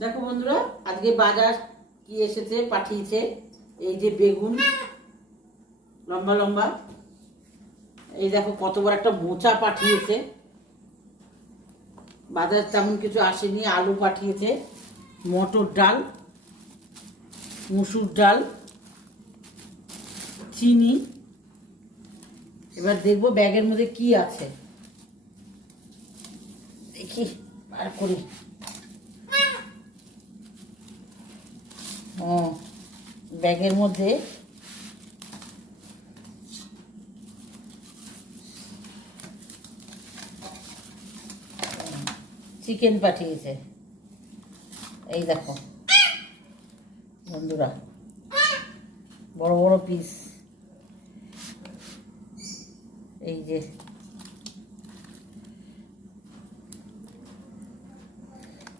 দেখো বন্ধুরা, আজকে বাজার কি এসেছে পাঠিয়েছে। এই যে বেগুন লম্বা লম্বা, এই দেখো কত বড় একটা মোচা পাঠিয়েছে। বাজার তেমন কিছু আসেনি। আলু পাঠিয়েছে, মটর ডাল, মুসুর ডাল, চিনি। এবার দেখবো ব্যাগের মধ্যে কি আছে, দেখি বার করি। ও, ব্যাগের মধ্যে চিকেন পাঠিয়েছে। এই দেখো বন্ধুরা, বড় বড় পিস। এই যে